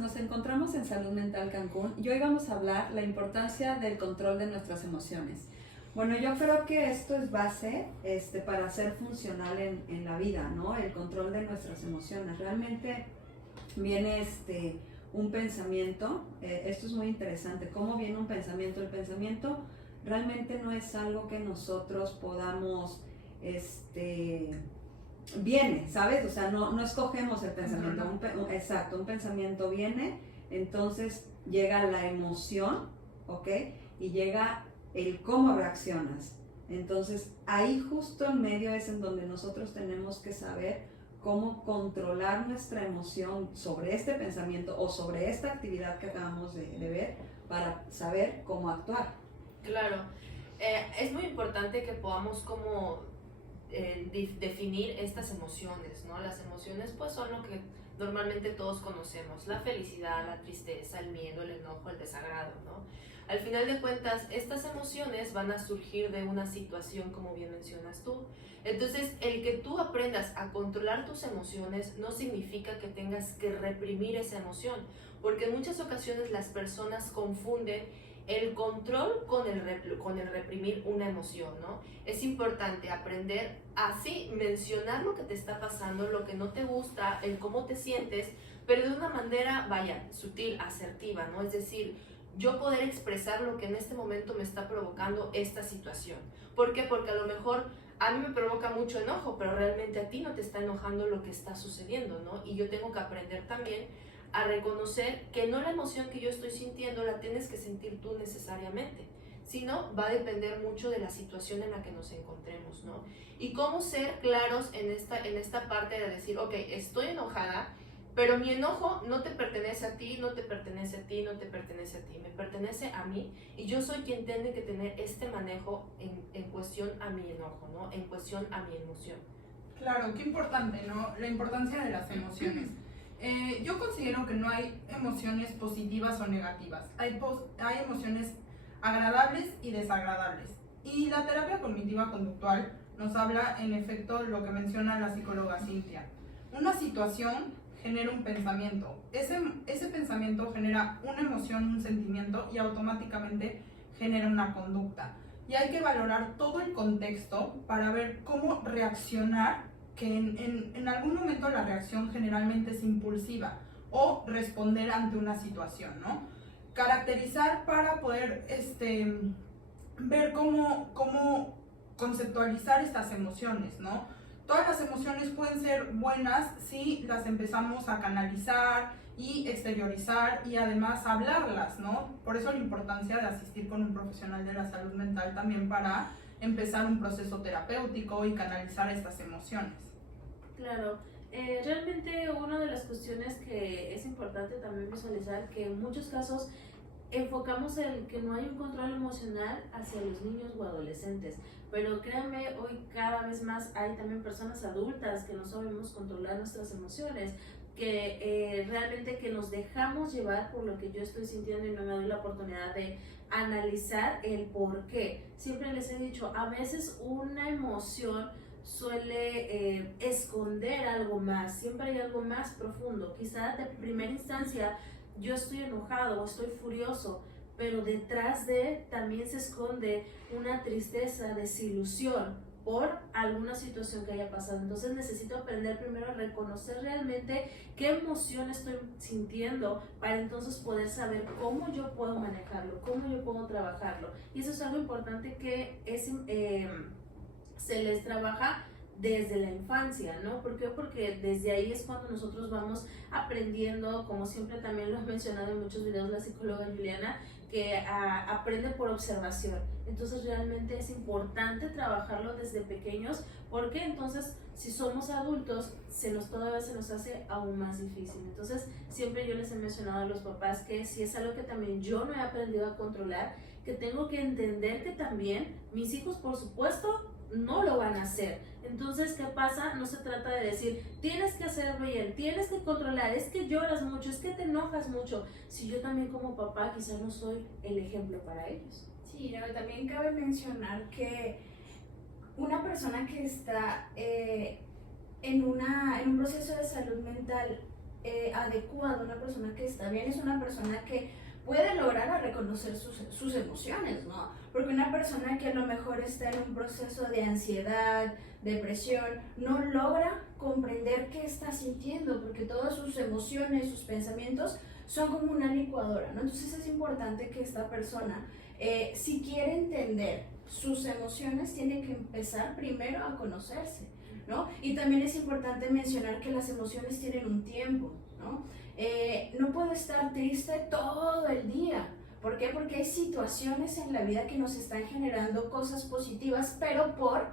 nos encontramos en Salud Mental Cancún y hoy vamos a hablar la importancia del control de nuestras emociones. Bueno, yo creo que esto es base para ser funcional en la vida, ¿no? El control de nuestras emociones. Realmente viene un pensamiento, esto es muy interesante, ¿cómo viene un pensamiento? El pensamiento realmente no es algo que nosotros podamos, viene, ¿sabes? O sea, no escogemos el pensamiento, exacto, un pensamiento viene, entonces llega la emoción, ¿ok? Y llega el cómo reaccionas. Entonces, ahí justo en medio es en donde nosotros tenemos que saber cómo controlar nuestra emoción sobre este pensamiento o sobre esta actividad que acabamos de ver para saber cómo actuar. Claro, es muy importante que podamos como definir estas emociones, ¿no? Las emociones pues son lo que normalmente todos conocemos, la felicidad, la tristeza, el miedo, el enojo, el desagrado, ¿no? Al final de cuentas, estas emociones van a surgir de una situación, como bien mencionas tú. Entonces, el que tú aprendas a controlar tus emociones no significa que tengas que reprimir esa emoción, porque en muchas ocasiones las personas confunden el control con el reprimir una emoción, ¿no? Es importante aprender a sí mencionar lo que te está pasando, lo que no te gusta, el cómo te sientes, pero de una manera, vaya, sutil, asertiva, ¿no? Es decir, yo poder expresar lo que en este momento me está provocando esta situación. ¿Por qué? Porque a lo mejor a mí me provoca mucho enojo, pero realmente a ti no te está enojando lo que está sucediendo, ¿no? Y yo tengo que aprender también a reconocer que no la emoción que yo estoy sintiendo la tienes que sentir tú necesariamente, sino va a depender mucho de la situación en la que nos encontremos, ¿no? Y cómo ser claros en esta parte de decir, ok, estoy enojada, pero mi enojo no te pertenece a ti, no te pertenece a ti, no te pertenece a ti, me pertenece a mí y yo soy quien tiene que tener este manejo en cuestión a mi enojo, ¿no? En cuestión a mi emoción. Claro, qué importante, ¿no? La importancia de las emociones. Yo considero que no hay emociones positivas o negativas. Hay emociones agradables y desagradables. Y la terapia cognitiva conductual nos habla, en efecto, lo que menciona la psicóloga Cintia. Una situación genera un pensamiento. Ese pensamiento genera una emoción, un sentimiento y automáticamente genera una conducta. Y hay que valorar todo el contexto para ver cómo reaccionar, que en algún momento la reacción generalmente es impulsiva o responder ante una situación, ¿no? Caracterizar para poder ver cómo conceptualizar estas emociones, ¿no? Todas las emociones pueden ser buenas si las empezamos a canalizar y exteriorizar y además hablarlas, ¿no? Por eso la importancia de asistir con un profesional de la salud mental también para empezar un proceso terapéutico y canalizar estas emociones. Claro, realmente una de las cuestiones que es importante también visualizar que en muchos casos enfocamos el que no hay un control emocional hacia los niños o adolescentes, pero créanme, hoy cada vez más hay también personas adultas que no sabemos controlar nuestras emociones, que realmente que nos dejamos llevar por lo que yo estoy sintiendo y no me doy la oportunidad de analizar el por qué. Siempre les he dicho, a veces una emoción suele esconder algo más, siempre hay algo más profundo. Quizá de primera instancia yo estoy enojado o estoy furioso, pero detrás de también se esconde una tristeza, desilusión por alguna situación que haya pasado. Entonces necesito aprender primero a reconocer realmente qué emoción estoy sintiendo para entonces poder saber cómo yo puedo manejarlo, cómo yo puedo trabajarlo. Y eso es algo importante que se les trabaja desde la infancia, ¿no? ¿Por qué? Porque desde ahí es cuando nosotros vamos aprendiendo, como siempre también lo ha mencionado en muchos videos la psicóloga Juliana, que aprende por observación. Entonces realmente es importante trabajarlo desde pequeños, porque entonces si somos adultos todavía se nos hace aún más difícil. Entonces siempre yo les he mencionado a los papás que si es algo que también yo no he aprendido a controlar, que tengo que entender que también mis hijos, por supuesto, no lo van a hacer. Entonces, ¿qué pasa? No se trata de decir, tienes que hacerlo bien, tienes que controlar, es que lloras mucho, es que te enojas mucho. Si yo también como papá quizás no soy el ejemplo para ellos. Sí, no, también cabe mencionar que una persona que está en un proceso de salud mental adecuado, una persona que está bien, es una persona que puede lograr a reconocer sus emociones, ¿no? Porque una persona que a lo mejor está en un proceso de ansiedad, depresión, no logra comprender qué está sintiendo, porque todas sus emociones, sus pensamientos son como una licuadora, ¿no? Entonces es importante que esta persona, si quiere entender sus emociones, tiene que empezar primero a conocerse, ¿no? Y también es importante mencionar que las emociones tienen un tiempo, ¿no? No puedo estar triste todo el día. ¿Por qué? Porque hay situaciones en la vida que nos están generando cosas positivas, pero por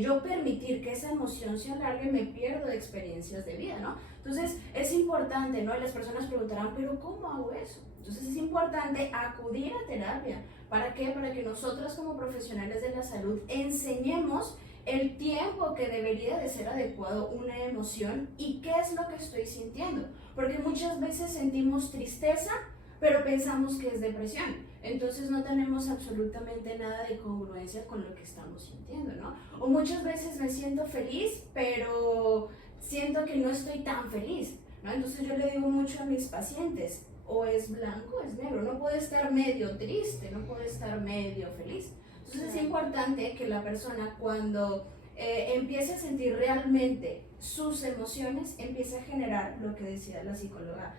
yo permitir que esa emoción se alargue, me pierdo de experiencias de vida, ¿no? Entonces es importante, ¿no? Y las personas preguntarán, ¿pero cómo hago eso? Entonces es importante acudir a terapia. ¿Para qué? Para que nosotros como profesionales de la salud enseñemos el tiempo que debería de ser adecuado una emoción y qué es lo que estoy sintiendo. Porque muchas veces sentimos tristeza, pero pensamos que es depresión. Entonces no tenemos absolutamente nada de congruencia con lo que estamos sintiendo, ¿no? O muchas veces me siento feliz, pero siento que no estoy tan feliz, ¿no? Entonces yo le digo mucho a mis pacientes, o es blanco o es negro, no puede estar medio triste, no puede estar medio feliz. Entonces es importante que la persona cuando empiece a sentir realmente sus emociones, empiece a generar lo que decía la psicóloga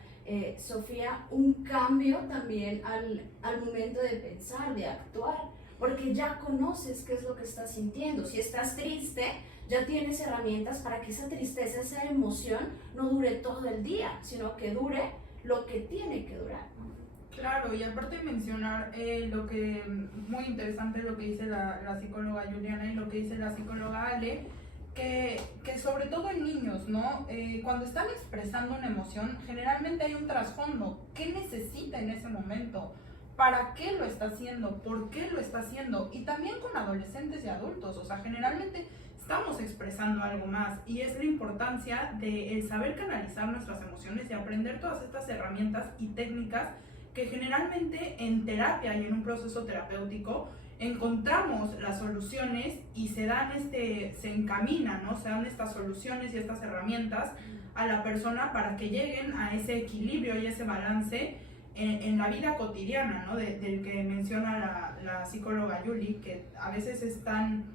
Sofía, un cambio también al momento de pensar, de actuar, porque ya conoces qué es lo que estás sintiendo. Si estás triste, ya tienes herramientas para que esa tristeza, esa emoción no dure todo el día, sino que dure lo que tiene que durar. Claro, y aparte de mencionar lo que, muy interesante lo que dice la psicóloga Juliana y lo que dice la psicóloga Ale, que sobre todo en niños, ¿no? Cuando están expresando una emoción, generalmente hay un trasfondo. ¿Qué necesita en ese momento? ¿Para qué lo está haciendo? ¿Por qué lo está haciendo? Y también con adolescentes y adultos, o sea, generalmente estamos expresando algo más, y es la importancia de el saber canalizar nuestras emociones y aprender todas estas herramientas y técnicas que generalmente en terapia y en un proceso terapéutico encontramos las soluciones y se encaminan, ¿no? Se dan estas soluciones y estas herramientas a la persona para que lleguen a ese equilibrio y ese balance en la vida cotidiana, ¿no? Del que menciona la psicóloga Yuli, que a veces es tan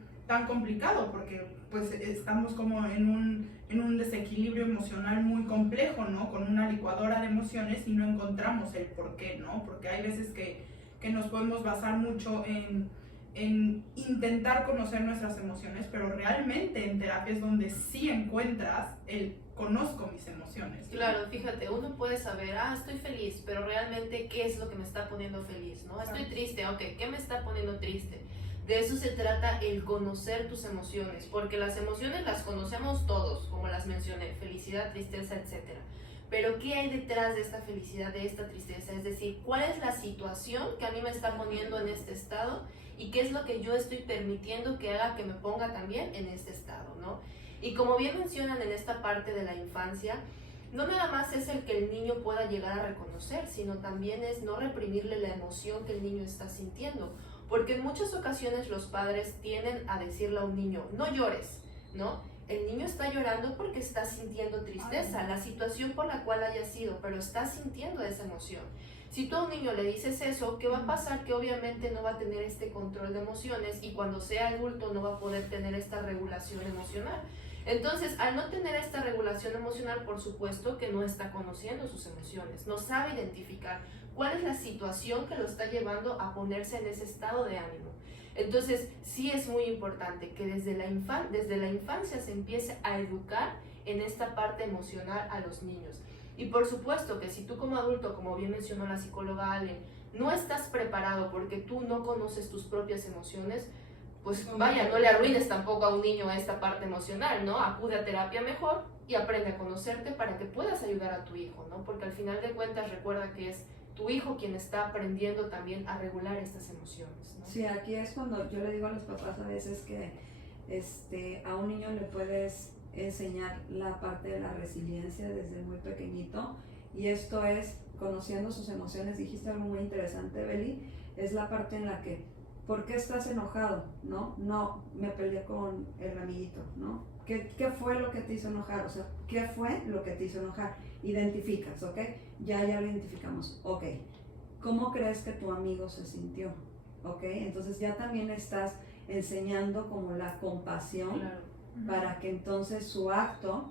complicado porque pues estamos como en un desequilibrio emocional muy complejo, ¿no? Con una licuadora de emociones y no encontramos el por qué, ¿no? Porque hay veces que nos podemos basar mucho en intentar conocer nuestras emociones, pero realmente en terapia es donde sí encuentras el conozco mis emociones. Claro, fíjate, uno puede saber, estoy feliz, pero realmente, ¿qué es lo que me está poniendo feliz? ¿No? Estoy triste, ok, ¿qué me está poniendo triste? De eso se trata el conocer tus emociones, porque las emociones las conocemos todos, como las mencioné, felicidad, tristeza, etc. Pero ¿qué hay detrás de esta felicidad, de esta tristeza? Es decir, ¿cuál es la situación que a mí me está poniendo en este estado? ¿Y qué es lo que yo estoy permitiendo que haga que me ponga también en este estado, ¿no? Y como bien mencionan en esta parte de la infancia, no nada más es el que el niño pueda llegar a reconocer, sino también es no reprimirle la emoción que el niño está sintiendo. Porque en muchas ocasiones los padres tienden a decirle a un niño, no llores, ¿no? El niño está llorando porque está sintiendo tristeza, la situación por la cual haya sido, pero está sintiendo esa emoción. Si tú a un niño le dices eso, ¿qué va a pasar? Que obviamente no va a tener este control de emociones y cuando sea adulto no va a poder tener esta regulación emocional. Entonces, al no tener esta regulación emocional, por supuesto que no está conociendo sus emociones, no sabe identificar cuál es la situación que lo está llevando a ponerse en ese estado de ánimo. Entonces, sí es muy importante que desde la infancia se empiece a educar en esta parte emocional a los niños. Y por supuesto que si tú como adulto, como bien mencionó la psicóloga Ale, no estás preparado porque tú no conoces tus propias emociones, pues vaya, no le arruines tampoco a un niño esta parte emocional, ¿no? Acude a terapia mejor y aprende a conocerte para que puedas ayudar a tu hijo, ¿no? Porque al final de cuentas recuerda que es tu hijo quien está aprendiendo también a regular estas emociones, ¿no? Sí, aquí es cuando yo le digo a los papás a veces que a un niño le puedes enseñar la parte de la resiliencia desde muy pequeñito, y esto es conociendo sus emociones. Dijiste algo muy interesante, Beli, es la parte en la que ¿por qué estás enojado? ¿No? No, me peleé con el amiguito, ¿no? ¿Qué fue lo que te hizo enojar? O sea, ¿qué fue lo que te hizo enojar? Identificas, ¿ok? Ya lo identificamos, ok. ¿Cómo crees que tu amigo se sintió? ¿Ok? Entonces ya también estás enseñando como la compasión para que entonces su acto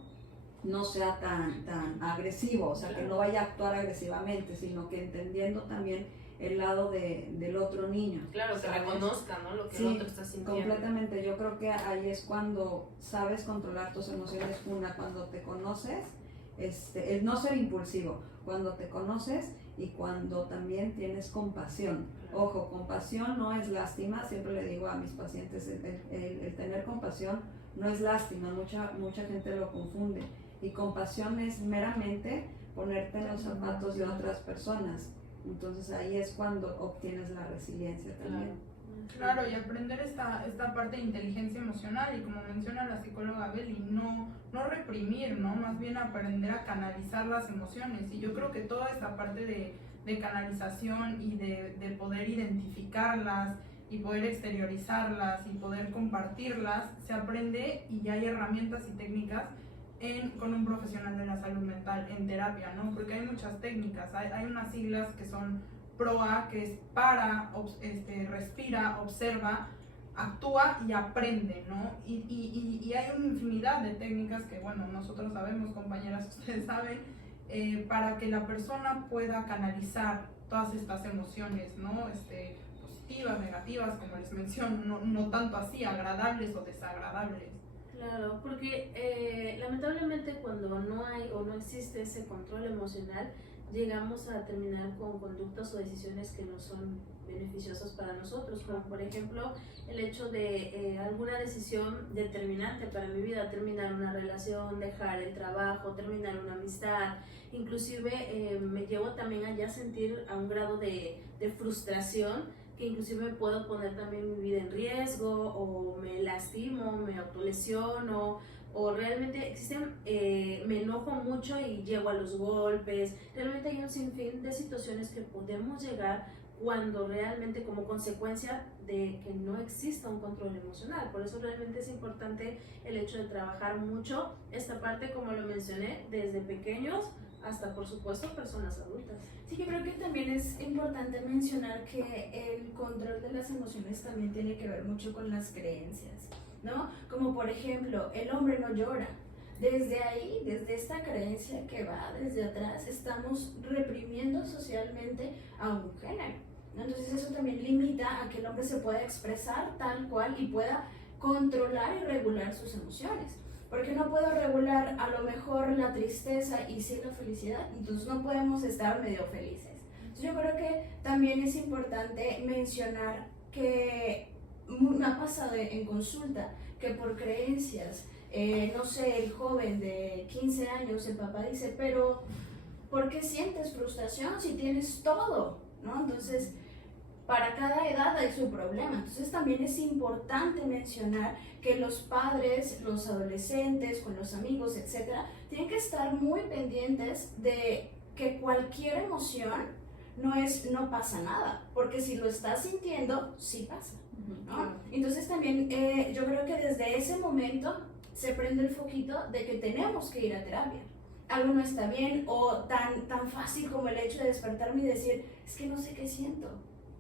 no sea tan agresivo, o sea, que no vaya a actuar agresivamente, sino que entendiendo también el lado del otro niño. Claro, que ¿sabes? reconozca, ¿no? Lo que Sí, el otro está sintiendo. completamente. Yo creo que ahí es cuando sabes controlar tus emociones. Una, cuando te conoces, el no ser impulsivo, cuando te conoces y cuando también tienes compasión. Ojo, compasión no es lástima, siempre le digo a mis pacientes, el tener compasión no es lástima, mucha gente lo confunde. Y compasión es meramente ponerte en los zapatos de otras personas. Entonces ahí es cuando obtienes la resiliencia también. Claro, y aprender esta parte de inteligencia emocional, y como menciona la psicóloga Beli, no reprimir, ¿no? Más bien aprender a canalizar las emociones. Y yo creo que toda esta parte de canalización y de poder identificarlas y poder exteriorizarlas y poder compartirlas, se aprende y ya hay herramientas y técnicas con un profesional de la salud mental en terapia, ¿no? Porque hay muchas técnicas, hay unas siglas que son PROA, que es para, respira, observa, actúa y aprende, ¿no? Y hay una infinidad de técnicas que, bueno, nosotros sabemos, compañeras, ustedes saben, para que la persona pueda canalizar todas estas emociones, ¿no? Positivas, negativas, como les menciono, no tanto así, agradables o desagradables. Claro, porque lamentablemente cuando no hay o no existe ese control emocional, llegamos a terminar con conductas o decisiones que no son beneficiosas para nosotros, como por ejemplo el hecho de alguna decisión determinante para mi vida, terminar una relación, dejar el trabajo, terminar una amistad, inclusive me llevo también a ya sentir a un grado de frustración, que inclusive puedo poner también mi vida en riesgo, o me lastimo, me autolesiono, o realmente existen, me enojo mucho y llego a los golpes. Realmente hay un sinfín de situaciones que podemos llegar cuando realmente como consecuencia de que no exista un control emocional. Por eso realmente es importante el hecho de trabajar mucho esta parte, como lo mencioné, desde pequeños hasta, por supuesto, personas adultas. Sí, yo creo que también es importante mencionar que el control de las emociones también tiene que ver mucho con las creencias, ¿no? Como por ejemplo, el hombre no llora. Desde ahí, desde esta creencia que va desde atrás, estamos reprimiendo socialmente a un género, ¿no? Entonces eso también limita a que el hombre se pueda expresar tal cual y pueda controlar y regular sus emociones. Porque no puedo regular a lo mejor la tristeza y sí la felicidad, entonces no podemos estar medio felices. Entonces yo creo que también es importante mencionar que me ha pasado en consulta que por creencias, no sé, el joven de 15 años, el papá dice, pero ¿por qué sientes frustración si tienes todo? ¿No? Entonces, para cada edad hay su problema. Entonces también es importante mencionar que los padres, los adolescentes, con los amigos, etcétera, tienen que estar muy pendientes de que cualquier emoción no pasa nada, porque si lo estás sintiendo, sí pasa, ¿no? Entonces también yo creo que desde ese momento se prende el foquito de que tenemos que ir a terapia. Algo no está bien, o tan fácil como el hecho de despertarme y decir, es que no sé qué siento.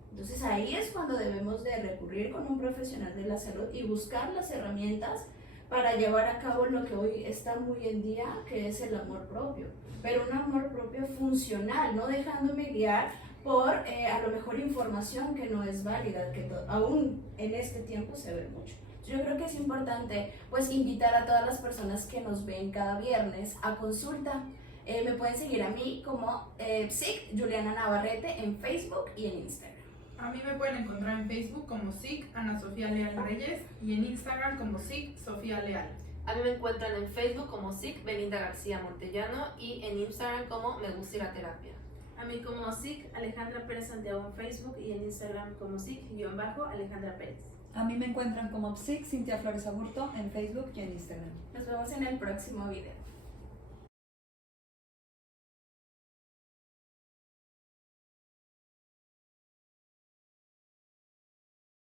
Entonces ahí es cuando debemos de recurrir con un profesional de la salud y buscar las herramientas para llevar a cabo lo que hoy está muy en día, que es el amor propio. Pero un amor propio funcional, no dejándome guiar por a lo mejor información que no es válida, que aún en este tiempo se ve mucho. Yo creo que es importante pues invitar a todas las personas que nos ven cada viernes a consulta. Me pueden seguir a mí como Psic Juliana Navarrete en Facebook y en Instagram. A mí me pueden encontrar en Facebook como Psic Ana Sofía Leal Reyes y en Instagram como Psic Sofía Leal. A mí me encuentran en Facebook como Psic Belinda García Montellano y en Instagram como Me Gusta Ir a Terapia. A mí como Psic Alejandra Pérez Santiago en Facebook y en Instagram como Psic_Alejandra Pérez. A mí me encuentran como Psic Cintia Flores Aburto en Facebook y en Instagram. Nos vemos en el próximo video.